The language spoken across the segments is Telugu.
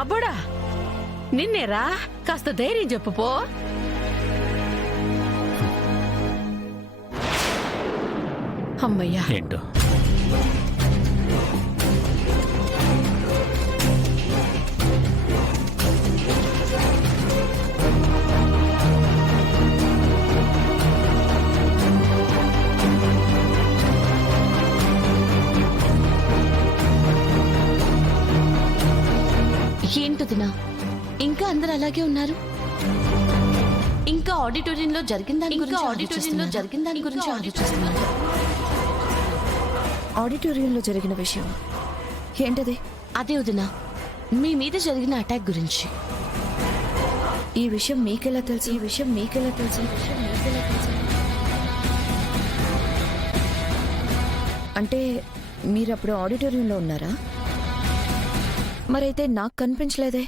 అబ్బోడా నిన్నేరా, కాస్త ధైర్యం చెప్పు పో. అమ్మయ్యా. ఏంటో ఏంటదినా, ఇంకా అందరు అలాగే ఉన్నారు? ఇంకా ఆడిటోరియంలో జరిగిన దాని గురించి ఆలోచిస్తున్నారు. ఆడిటోరియంలో జరిగిన విషయం ఏంటది? అదే వదినా, మీ మీద జరిగిన అటాక్ గురించి. ఈ విషయం మీకెలా తెలుసు? అంటే మీరప్పుడు ఆడిటోరియంలో ఉన్నారా? మరైతే నాకు కనిపించలేదే.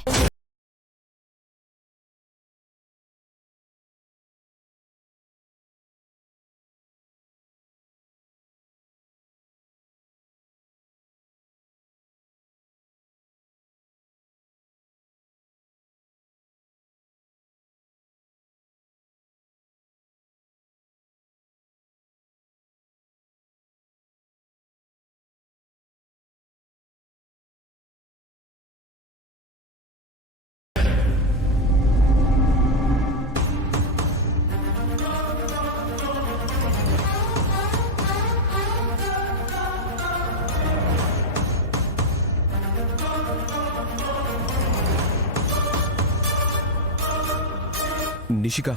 నిషిక,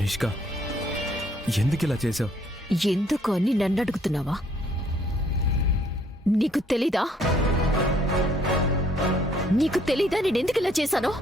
నిషిక, ఎందుకు ఇలా చేసావు? ఎందుకు అని నన్ను అడుగుతున్నావా? నీకు తెలీదా నేనెందుకు ఇలా చేశానో?